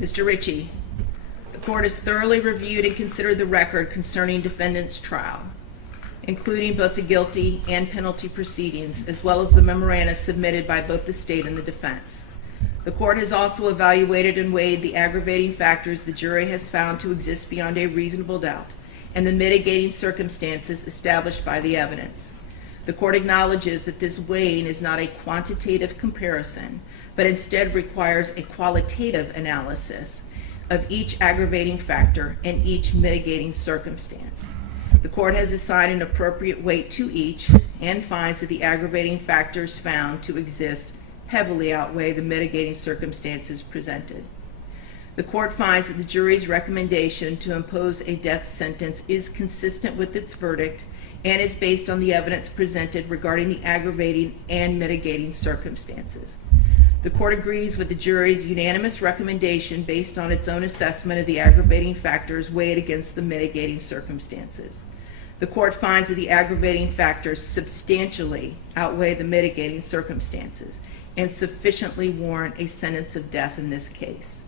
Mr. Ritchie, the court has thoroughly reviewed and considered the record concerning defendant's trial, including both the guilty and penalty proceedings, as well as the memoranda submitted by both the state and the defense. The court has also evaluated and weighed the aggravating factors the jury has found to exist beyond a reasonable doubt and the mitigating circumstances established by the evidence. The court acknowledges that this weighing is not a quantitative comparison, but instead requires a qualitative analysis of each aggravating factor and each mitigating circumstance. The court has assigned an appropriate weight to each and finds that the aggravating factors found to exist heavily outweigh the mitigating circumstances presented. The court finds that the jury's recommendation to impose a death sentence is consistent with its verdict and is based on the evidence presented regarding the aggravating and mitigating circumstances. The court agrees with the jury's unanimous recommendation based on its own assessment of the aggravating factors weighed against the mitigating circumstances. The court finds that the aggravating factors substantially outweigh the mitigating circumstances and sufficiently warrant a sentence of death in this case.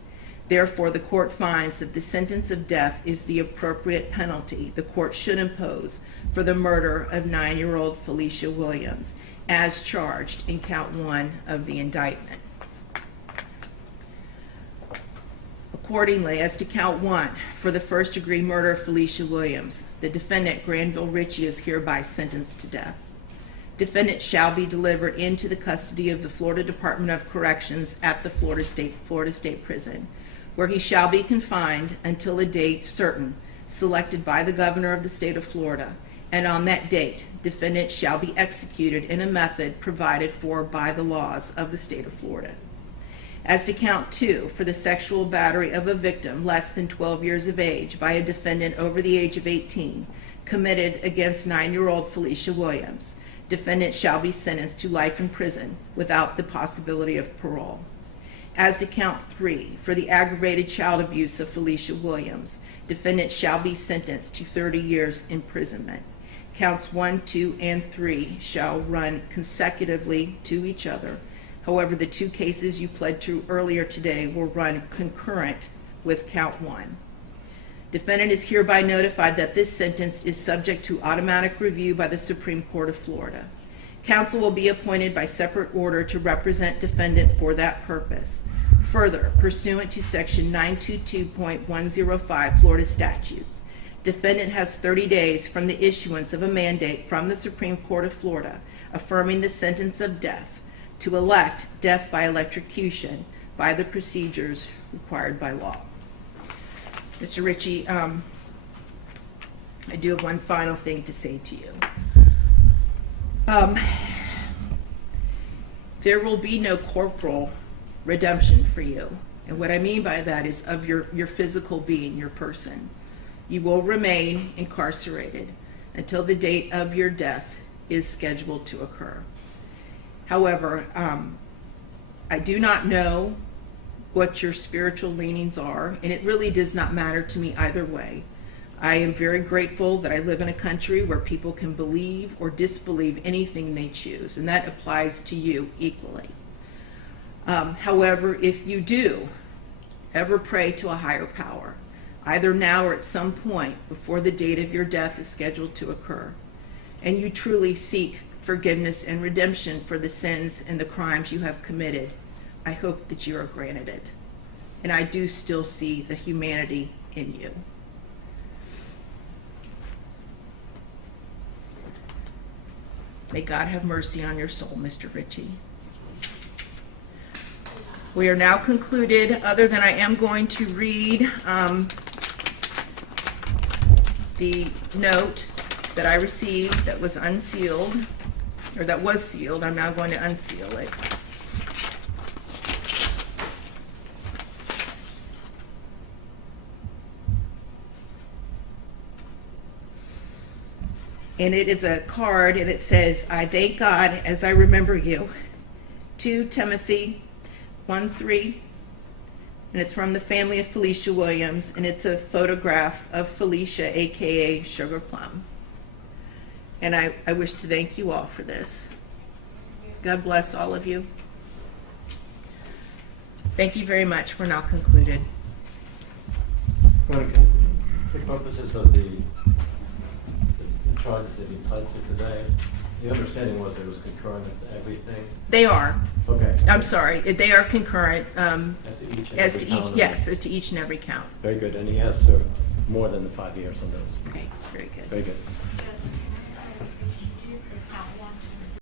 Therefore, the court finds that the sentence of death is the appropriate penalty the court should impose for the murder of 9-year-old Felicia Williams, as charged in count 1 of the indictment. Accordingly, as to count 1, for the first-degree murder of Felicia Williams, the defendant, Granville Ritchie, is hereby sentenced to death. Defendant shall be delivered into the custody of the Florida Department of Corrections at the Florida State Prison, where he shall be confined until a date certain, selected by the governor of the state of Florida, and on that date, defendant shall be executed in a method provided for by the laws of the state of Florida. As to count 2, for the sexual battery of a victim less than 12 years of age by a defendant over the age of 18, committed against 9-year-old Felicia Williams, defendant shall be sentenced to life in prison without the possibility of parole. As to count 3, for the aggravated child abuse of Felicia Williams, defendant shall be sentenced to 30 years imprisonment. Counts 1, 2, and 3 shall run consecutively to each other. However, the 2 cases you pled to earlier today will run concurrent with count 1. Defendant is hereby notified that this sentence is subject to automatic review by the Supreme Court of Florida. Counsel will be appointed by separate order to represent defendant for that purpose. Further, pursuant to section 922.105 Florida statutes, defendant has 30 days from the issuance of a mandate from the Supreme Court of Florida affirming the sentence of death to elect death by electrocution by the procedures required by law. Mr. Ritchie, I do have one final thing to say to you. There will be no corporal redemption for you. And what I mean by that is of your physical being, your person. You will remain incarcerated until the date of your death is scheduled to occur. However, I do not know what your spiritual leanings are, and it really does not matter to me either way. I am very grateful that I live in a country where people can believe or disbelieve anything they choose, and that applies to you equally. However, if you do ever pray to a higher power, either now or at some point before the date of your death is scheduled to occur, and you truly seek forgiveness and redemption for the sins and the crimes you have committed, I hope that you are granted it. And I do still see the humanity in you. May God have mercy on your soul, Mr. Ritchie. We are now concluded, other than I am going to read the note that I received that was unsealed, or that was sealed. I'm now going to unseal it. And it is a card, and it says, "I thank God as I remember you." 2 Timothy 1:3, and it's from the family of Felicia Williams, and it's a photograph of Felicia, aka Sugar Plum. And I wish to thank you all for this. God bless all of you. Thank you very much. We're now concluded. purposes of the charges that he pled to today, the understanding was it was concurrent as to everything? They are. Okay. I'm sorry. They are concurrent. As to each and every count of it? Yes, as to each and every count. Very good. And he has served more than the 5 years on those. Okay, very good. Very good.